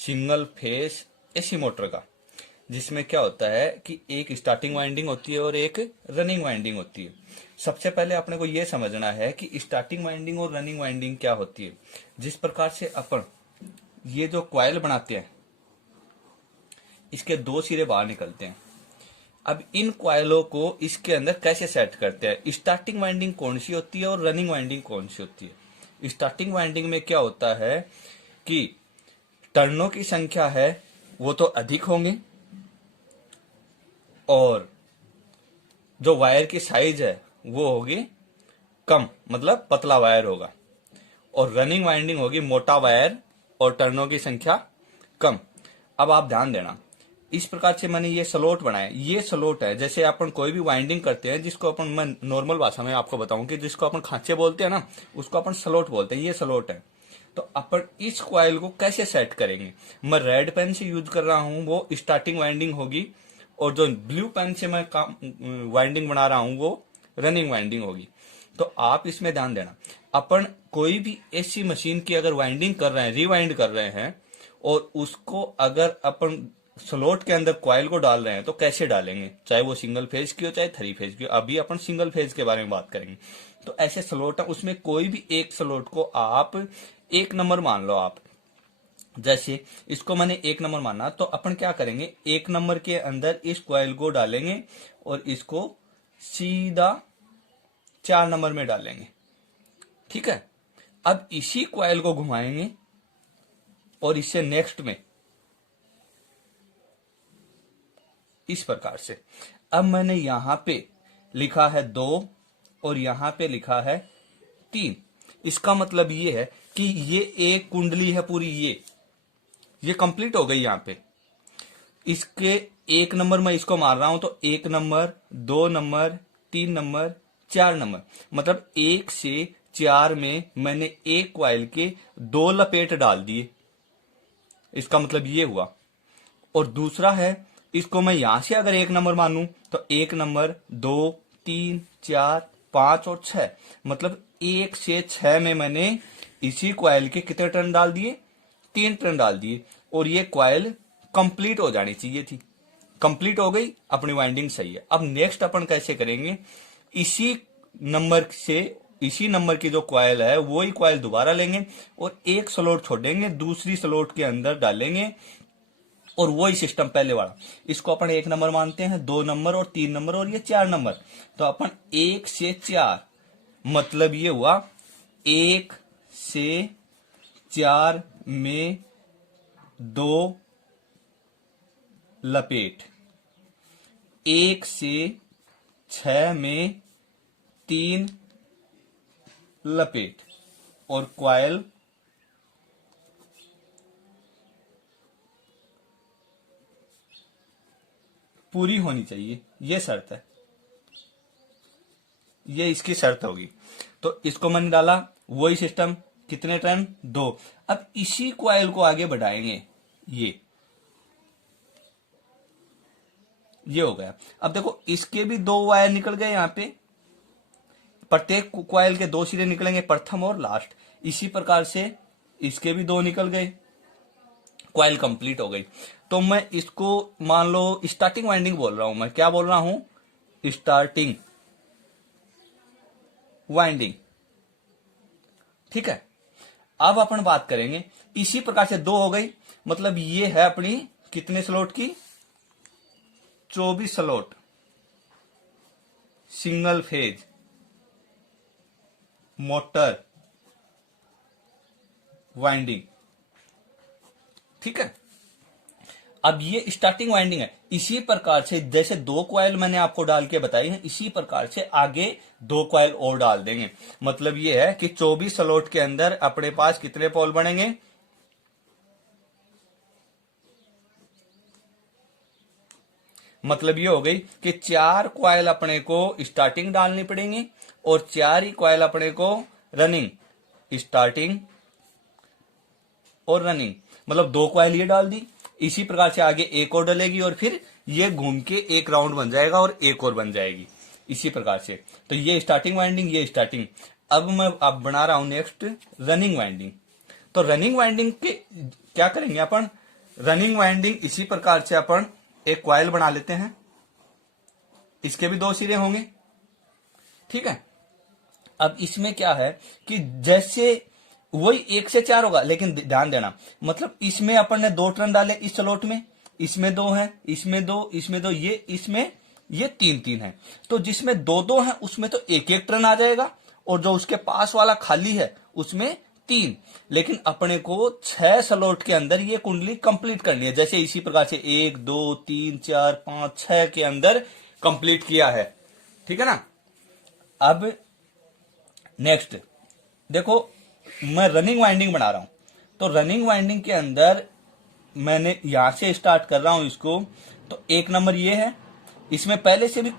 Single phase AC motor का, जिसमें क्या होता है कि एक स्टार्टिंग वाइंडिंग होती है और एक रनिंग वाइंडिंग होती है। सबसे पहले अपने को यह समझना है कि स्टार्टिंग वाइंडिंग और रनिंग वाइंडिंग क्या होती है। जिस प्रकार से अपन ये जो कॉइल बनाते हैं, इसके दो सिरे बाहर निकलते हैं। अब इन कॉइलों को इसके अंदर कैसे सेट करते हैं, स्टार्टिंग वाइंडिंग कौन सी होती है और रनिंग वाइंडिंग कौन सी होती है। स्टार्टिंग वाइंडिंग में क्या होता है कि टर्नों की संख्या है वो तो अधिक होंगे और जो वायर की साइज है वो होगी कम, मतलब पतला वायर होगा। और रनिंग वाइंडिंग होगी मोटा वायर और टर्नों की संख्या कम। अब आप ध्यान देना, इस प्रकार से मैंने ये स्लॉट बनाया। ये स्लॉट है, जैसे अपन कोई भी वाइंडिंग करते हैं, जिसको अपन, मैं नॉर्मल भाषा में आपको बताऊं कि जिसको अपन खांचे बोलते हैं ना, उसको अपन स्लॉट बोलते हैं। ये स्लॉट है। तो अपन इस कॉइल को कैसे सेट करेंगे। मैं रेड पेन से यूज कर रहा हूं, वो स्टार्टिंग वाइंडिंग होगी, और जो ब्लू पेन से मैं वाइंडिंग बना रहा हूं वो रनिंग वाइंडिंग होगी। तो आप इसमें ध्यान देना, अपन कोई भी ऐसी मशीन की अगर वाइंडिंग कर रहे हैं, रिवाइंड कर रहे हैं, और उसको अगर अपन स्लॉट के अंदर कॉइल को डाल रहे हैं तो कैसे डालेंगे, चाहे वो सिंगल फेज की हो चाहे 3 फेज की हो। अभी अपन सिंगल फेज के बारे में बात करेंगे। तो ऐसे स्लॉट है, उसमें कोई भी एक स्लॉट को आप 1 नंबर मान लो। आप जैसे इसको मैंने 1 नंबर माना, तो अपन क्या करेंगे, 1 नंबर के अंदर इस कॉइल को डालेंगे और इसको सीधा 4 नंबर में डालेंगे। ठीक है। अब इसी कॉइल को घुमाएंगे और इससे नेक्स्ट में इस प्रकार से। अब मैंने यहां पे लिखा है 2 और यहां पे लिखा है 3। इसका मतलब ये है कि ये एक कुंडली है पूरी, ये कंप्लीट हो गई। यहां पे इसके 1 नंबर में इसको मार रहा हूं तो 1 नंबर, 2 नंबर, 3 नंबर, 4 नंबर, मतलब 1 से 4 में मैंने एक कॉइल के 2 लपेट डाल दिए। इसका मतलब ये हुआ। और दूसरा है, इसको मैं यहां से अगर 1 नंबर मानूं तो 1 नंबर, 2, 3, 4, 5 और 6, मतलब 1 से 6 में मैंने इसी कॉइल के कितने टर्न डाल दिए, 3 टर्न डाल दिए। और ये कॉइल कंप्लीट हो जानी चाहिए थी, कंप्लीट हो गई, अपनी वाइंडिंग सही है। अब नेक्स्ट अपन कैसे करेंगे, इसी नंबर से, इसी नंबर की जो कॉइल है वही कॉइल दोबारा लेंगे और एक स्लॉट छोड़ेंगे, दूसरी स्लॉट के अंदर डालेंगे, और वही सिस्टम पहले वाला। इसको अपन 1 नंबर मानते हैं, 2 नंबर और 3 नंबर और ये 4 नंबर। तो अपन 1 से 4, मतलब ये हुआ 1 से 4 में 2 लपेट, 1 से 6 में 3 लपेट, और कॉइल पूरी होनी चाहिए। ये शर्त है, ये इसकी शर्त होगी। तो इसको मैंने डाला, वही सिस्टम, कितने टर्न, 2। अब इसी कॉइल को आगे बढ़ाएंगे, ये हो गया। अब देखो इसके भी 2 वायर निकल गए यहां पे, प्रत्येक कॉइल के 2 सिरे निकलेंगे, प्रथम और लास्ट। इसी प्रकार से इसके भी 2 निकल गए, कॉइल कंप्लीट हो गई। तो मैं इसको मान लो स्टार्टिंग वाइंडिंग बोल रहा हूं। मैं क्या बोल रहा हूं, स्टार्टिंग वाइंडिंग। ठीक है। अब अपन बात करेंगे, इसी प्रकार से 2 हो गई, मतलब ये है अपनी कितने स्लॉट की, 24 slot single phase motor winding. ठीक है। अब ये स्टार्टिंग वाइंडिंग है। इसी प्रकार से जैसे 2 कॉइल मैंने आपको डाल के बताई है, इसी प्रकार से आगे 2 कॉइल और डाल देंगे। मतलब ये है कि 24 स्लॉट के अंदर अपने पास कितने पोल बनेंगे, मतलब ये हो गई कि 4 कॉइल अपने को स्टार्टिंग डालनी पड़ेंगी और 4 ही कॉइल अपने को रनिंग, स्टार्टिंग और रनिंग, मतलब 2 कॉइल ये डाल दी। इसी प्रकार से आगे एक और डलेगी और फिर ये घूम के एक राउंड बन जाएगा और एक और बन जाएगी, इसी प्रकार से। तो ये स्टार्टिंग वाइंडिंग, ये स्टार्टिंग। अब मैं बना रहा हूं नेक्स्ट रनिंग वाइंडिंग। तो रनिंग वाइंडिंग के क्या करेंगे अपन, रनिंग वाइंडिंग इसी प्रकार से अपन एक कॉइल बना लेते हैं, इसके भी 2 सिरे होंगे, ठीक है। अब इसमें क्या है कि जैसे वही 1 से 4 होगा, लेकिन ध्यान देना, मतलब इसमें अपन ने 2 टर्न डाले इस स्लॉट में, इसमें 2 है, इसमें 2, इसमें 2, ये इसमें ये 3-3 है, तो जिसमें 2-2 है उसमें तो 1-1 टर्न आ जाएगा, और जो उसके पास वाला खाली है उसमें 3। लेकिन अपने को 6 स्लॉट के अंदर ये कुंडली कंप्लीट करनी है, जैसे इसी प्रकार से 1 2 3 4 5 6 के अंदर कंप्लीट किया है, ठीक है ना। अब नेक्स्ट देखो, मैं रनिंग वाइंडिंग बना रहा हूं, तो रनिंग वाइंडिंग के अंदर मैंने यहां से स्टार्ट कर रहा हूं इसको, तो 1 नंबर ये है, इसमें पहले से भी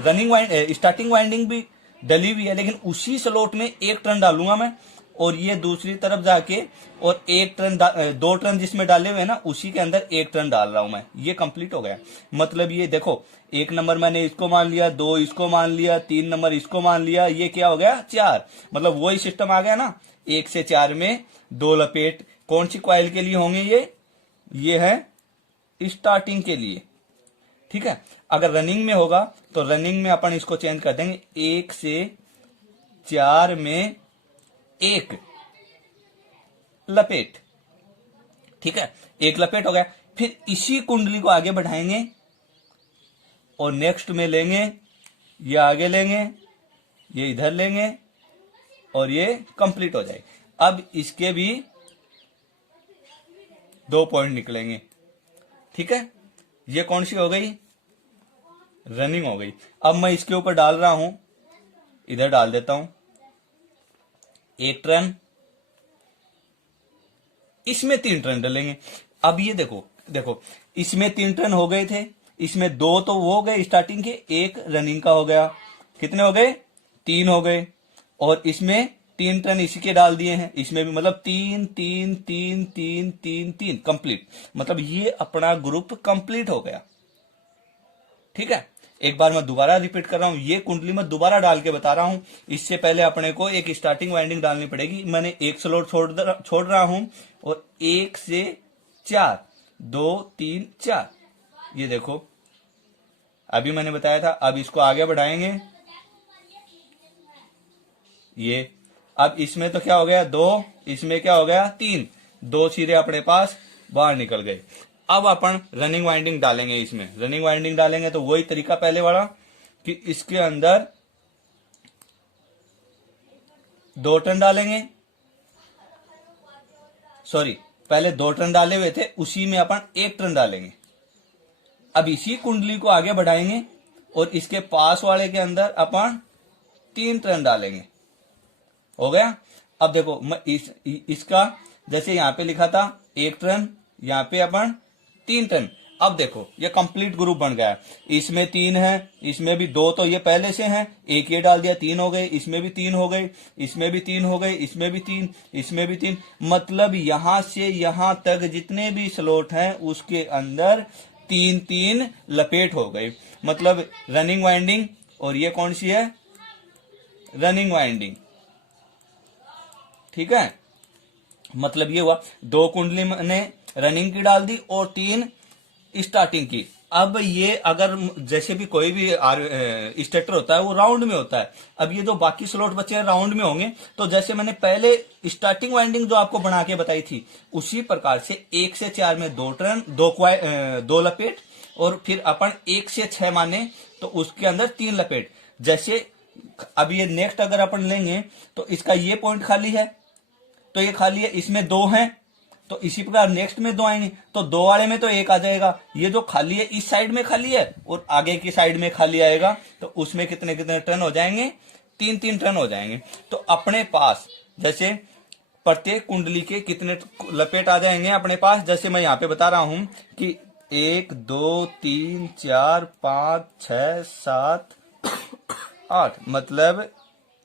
रनिंग स्टार्टिंग वाइंडिंग भी डली हुई है, लेकिन उसी स्लॉट में 1 टर्न डालूंगा मैं, और ये दूसरी तरफ जाके और 1 टर्न 2 टर्न जिसमें डाले हुए हैं ना, उसी के अंदर 1 टर्न डाल रहा हूं मैं, ये कंप्लीट हो गया। मतलब ये देखो, 1 नंबर मैंने इसको मान लिया, 2 इसको मान लिया, 3 नंबर इसको मान लिया, ये क्या हो गया 4, मतलब वही सिस्टम आ गया ना। 1 से 4 में 2 लपेट कौन सी कॉइल के लिए होंगे, ये है स्टार्टिंग के लिए, ठीक है। अगर रनिंग में होगा तो रनिंग में अपन इसको चेंज कर देंगे, 1 से 4 में 1 लपेट, ठीक है, 1 लपेट हो गया। फिर इसी कुंडली को आगे बढ़ाएंगे और नेक्स्ट में लेंगे, ये आगे लेंगे, ये इधर लेंगे, और ये कंप्लीट हो जाएगी। अब इसके भी 2 पॉइंट निकलेंगे, ठीक है। ये कौन सी हो गई, रनिंग हो गई। अब मैं इसके ऊपर डाल रहा हूं, इधर डाल देता हूं 1 टर्न, इसमें 3 टर्न डालेंगे। अब ये देखो इसमें 3 टर्न हो गए थे, इसमें 2 तो वो हो गए स्टार्टिंग के, 1 रनिंग का हो गया, कितने हो गए 3 हो गए, और इसमें 3 टर्न इसी के डाल दिए हैं, इसमें भी मतलब 3 3 3 3 3 3 कंप्लीट, मतलब ये अपना ग्रुप कंप्लीट हो गया, ठीक है। एक बार मैं दोबारा रिपीट कर रहा हूं, ये कुंडली मैं दोबारा डाल के बता रहा हूं, इससे पहले अपने को एक स्टार्टिंग वाइंडिंग डालनी पड़ेगी। मैंने 1 स्लॉट छोड़ रहा हूं, और 1 से 4 2 3 4, ये देखो अभी मैंने बताया था। अब इसको आगे बढ़ाएंगे, ये अब इसमें तो क्या हो गया 2, इसमें क्या हो गया 3, 2 सिरे अपने पास बाहर निकल गए। अब अपन रनिंग वाइंडिंग डालेंगे, इसमें रनिंग वाइंडिंग डालेंगे तो वही तरीका पहले वाला, कि इसके अंदर 2 टर्न डालेंगे, सॉरी पहले 2 टर्न डाले हुए थे, उसी में अपन 1 टर्न डालेंगे। अब इसी कुंडली को आगे बढ़ाएंगे और इसके पास वाले के अंदर अपन 3 टर्न डालेंगे, हो गया। अब देखो मैं इसका जैसे यहां पे लिखा था 1 टर्न, यहां पे अपन 3 टर्न। अब देखो ये कंप्लीट ग्रुप बन गया, इसमें 3 है, इसमें भी 2 तो ये पहले से हैं, 1 ये डाल दिया, 3 हो गए, इसमें भी 3 हो गए, इसमें भी 3 हो गए, इसमें भी 3, इसमें भी 3, मतलब यहां से यहां तक जितने भी स्लॉट हैं उसके अंदर 3 3 लपेट हो गए, मतलब रनिंग वाइंडिंग। और ये कौन सी है, रनिंग वाइंडिंग, ठीक है। मतलब ये हुआ 2 कुंडली मैंने रनिंग की डाल दी और 3 स्टार्टिंग की। अब ये अगर जैसे भी कोई भी स्टेटर होता है वो राउंड में होता है, अब ये जो बाकी स्लॉट बचे हैं राउंड में होंगे, तो जैसे मैंने पहले स्टार्टिंग वाइंडिंग जो आपको बना के बताई थी, उसी प्रकार से 1 से 4 में 2 टर्न, 2 लपेट, और फिर अपन 1 से 6 माने तो उसके अंदर 3 लपेट। जैसे अब ये नेक्स्ट अगर अपन लेंगे तो इसका ये पॉइंट खाली है, तो ये खाली है, इसमें 2 हैं, तो इसी प्रकार नेक्स्ट में 2 आएंगे, तो 2 वाले में तो 1 आ जाएगा, ये जो खाली है इस साइड में खाली है और आगे की साइड में खाली आएगा, तो उसमें कितने कितने टर्न हो जाएंगे, 3 3 टर्न हो जाएंगे। तो अपने पास जैसे प्रत्येक कुंडली के कितने लपेट आ जाएंगे अपने पास, जैसे मैं यहां पे बता रहा हूं कि 1 2 3 4 5 6 7 8, मतलब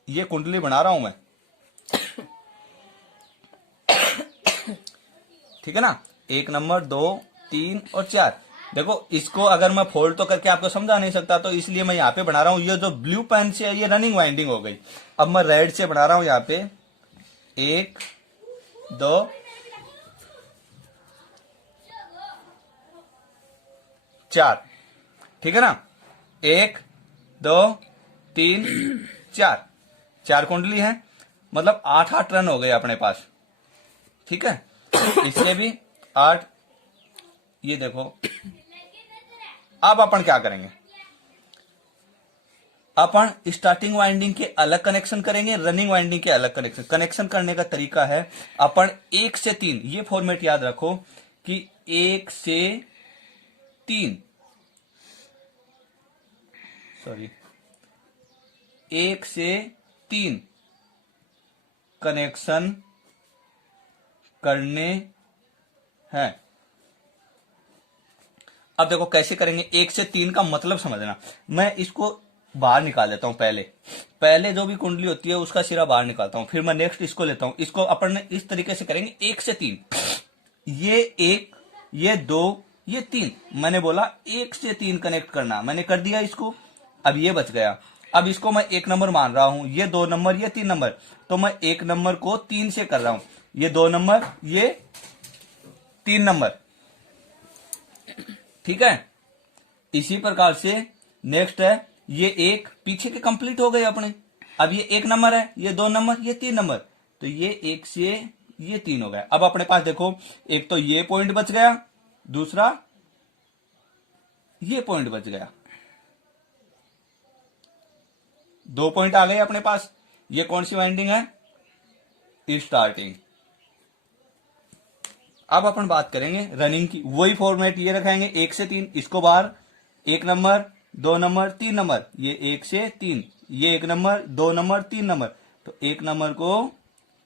ये कुंडली बना रहा हूं मैं, ठीक है ना। 1 नंबर 2 3 और 4, देखो इसको अगर मैं फोल्ड तो करके आपको समझा नहीं सकता, तो इसलिए मैं यहाँ पे बना रहा हूं। ये जो ब्लू पेन से है ये रनिंग वाइंडिंग हो गई। अब मैं रेड से बना रहा हूं यहाँ पे 1 2 4, ठीक है ना, 1 2 3 4, 4 कुंडली है, मतलब 8 रन हो गए अपने पास, ठीक है। इससे भी 8, ये देखो। अब अपन क्या करेंगे, अपन स्टार्टिंग वाइंडिंग के अलग कनेक्शन करेंगे, रनिंग वाइंडिंग के अलग कनेक्शन करने का तरीका है अपन 1 से 3, ये फॉर्मेट याद रखो कि 1 से 3, सॉरी 1 से 3 कनेक्शन करने हैं। अब देखो कैसे करेंगे, 1 से 3 का मतलब समझना। मैं इसको बाहर निकाल लेता हूं, पहले जो भी कुंडली होती है उसका सिरा बाहर निकालता हूं, फिर मैं नेक्स्ट इसको लेता हूं। इसको अपन ने इस तरीके से करेंगे, 1 से 3, ये 1, ये 2, ये 3। मैंने बोला 1 से 3 कनेक्ट करना, मैंने कर दिया इसको। अब ये बच गया, अब इसको मैं 1 नंबर मान रहा हूं, ये 2 नंबर, ये 3 नंबर, तो मैं 1 नंबर को 3 से कर रहा हूं, ये 2 नंबर, ये 3 नंबर, ठीक है। इसी प्रकार से नेक्स्ट है, ये 1 पीछे के कंप्लीट हो गए अपने। अब ये 1 नंबर है, ये 2 नंबर, ये 3 नंबर, तो ये 1 से ये 3 हो गया। अब अपने पास देखो, एक तो ये पॉइंट बच गया, दूसरा ये पॉइंट बच गया, 2 पॉइंट आ गए अपने पास। ये कौन सी वाइंडिंग है, स्टार्टिंग। अब अपन बात करेंगे रनिंग की, वही फॉर्मेट ये रखेंगे, 1 से 3, इसको बाहर 1 नंबर, 2 नंबर, 3 नंबर, ये 1 से 3, ये 1 नंबर, 2 नंबर, 3 नंबर, तो 1 नंबर को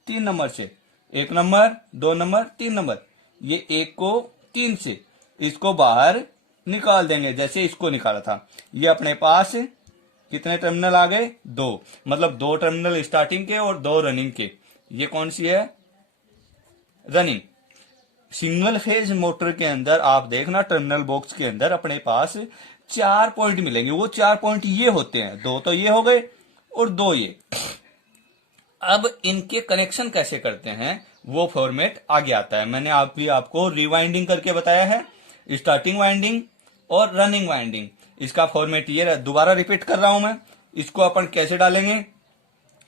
3 नंबर से, 1 नंबर, 2 नंबर, 3 नंबर, ये 1 को 3 से, इसको बाहर निकाल देंगे जैसे इसको निकाला था। ये अपने पास कितने टर्मिनल आ गए, 2, मतलब 2 टर्मिनल स्टार्टिंग के और 2 रनिंग के। ये कौन सी है, रनिंग। सिंगल फेज मोटर के अंदर आप देखना, टर्मिनल बॉक्स के अंदर अपने पास 4 पॉइंट मिलेंगे, वो 4 पॉइंट ये होते हैं, 2 तो ये हो गए और 2 ये। अब इनके कनेक्शन कैसे करते हैं वो फॉर्मेट आगे आता है। मैंने आपको रिवाइंडिंग करके बताया है, स्टार्टिंग वाइंडिंग और रनिंग वाइंडिंग, इसका फॉर्मेट ये दोबारा रिपीट कर रहा हूं मैं। इसको अपन कैसे डालेंगे,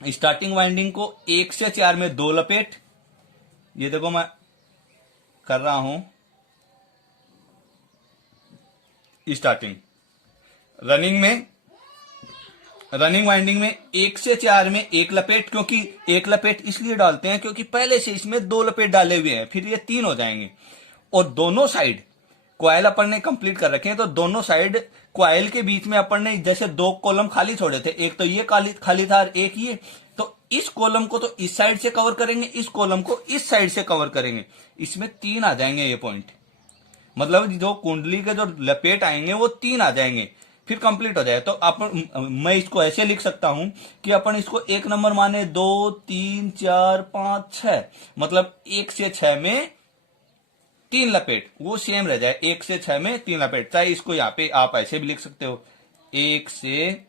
स्टार्टिंग वाइंडिंग को 1 से 4 में 2 लपेट, ये देखो मैं कर रहा हूं स्टार्टिंग। रनिंग वाइंडिंग में 1 से 4 में 1 लपेट, क्योंकि 1 लपेट इसलिए डालते हैं क्योंकि पहले से इसमें 2 लपेट डाले हुए हैं, फिर ये 3 हो जाएंगे। और दोनों साइड क्वाइल अपन ने कंप्लीट कर रखे हैं, तो दोनों साइड क्वाइल के बीच में अपन ने जैसे 2 कॉलम खाली छोड़े थे, एक तो ये खाली था और एक ये, तो इस कॉलम को तो इस साइड से कवर करेंगे, इस कॉलम को इस साइड से कवर करेंगे, इसमें 3 आ जाएंगे ये पॉइंट। मतलब जो कुंडली के जो लपेट आएंगे वो 3 आ जाएंगे, फिर कंप्लीट हो जाए। तो अपन, मैं इसको ऐसे लिख सकता हूं कि अपन इसको 1 नंबर माने, 2 3 4 5 6, मतलब 1 से 6 में 3 लपेट, वो सेम रह जाए, 1 से 6 में 3 लपेट। चाहे इसको यहां पे आप ऐसे भी लिख सकते हो, 1 से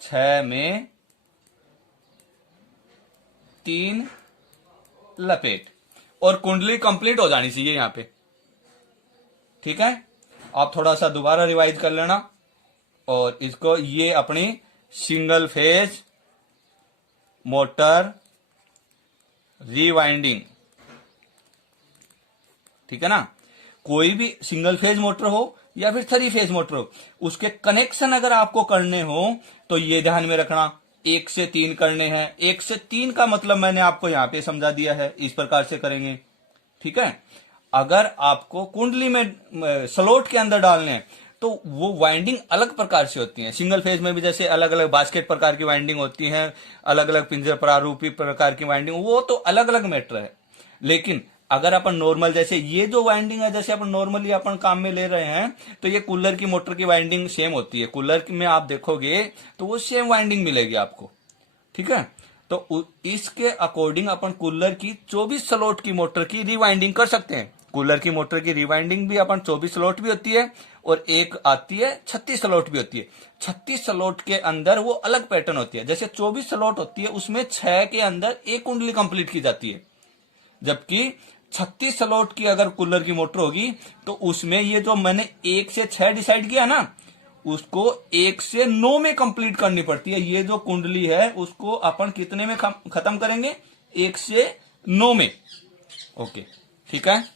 6 में 3 लपेट, और कुंडली कंप्लीट हो जानी चाहिए यहां पे, ठीक है। आप थोड़ा सा दोबारा रिवाइज कर लेना, और इसको, ये अपनी सिंगल फेज मोटर रिवाइंडिंग, ठीक है ना। कोई भी सिंगल फेज मोटर हो या फिर 3 फेज मोटर हो, उसके कनेक्शन अगर आपको करने हो तो ये ध्यान में रखना, 1 से 3 करने हैं। 1 से 3 का मतलब मैंने आपको यहां पे समझा दिया है, इस प्रकार से करेंगे, ठीक है। अगर आपको कुंडली में स्लॉट के अंदर डालने हैं तो वो वाइंडिंग अलग प्रकार से होती है। सिंगल फेज में भी जैसे अलग अलग बास्केट प्रकार की वाइंडिंग होती है, अलग अलग पिंजर प्रारूपी प्रकार की वाइंडिंग, वो तो अलग अलग मैटर है। लेकिन अगर अपन नॉर्मल, जैसे ये जो वाइंडिंग है, जैसे अपन नॉर्मली अपन काम में ले रहे हैं, तो ये कूलर की मोटर की वाइंडिंग सेम होती है। कूलर में आप देखोगे तो वो सेम वाइंडिंग मिलेगी आपको, ठीक है। तो इसके अकॉर्डिंग अपन कूलर की 24 स्लॉट की मोटर की रिवाइंडिंग कर सकते हैं। कूलर की मोटर की रिवाइंडिंग भी अपन 24 स्लॉट भी होती है, और एक आती है 36 स्लॉट भी होती है। 36 स्लॉट के अंदर वो अलग पैटर्न होती है। जैसे 24 स्लॉट होती है उसमें 6 के अंदर एक कुंडली कंप्लीट की जाती है, जबकि 36 स्लॉट की अगर कूलर की मोटर होगी तो उसमें ये जो मैंने 1 से 6 डिसाइड किया ना, उसको 1 से 9 में कंप्लीट करनी पड़ती है। ये जो कुंडली है उसको अपन कितने में खत्म करेंगे? 1 से 9 में। ओके, ठीक है।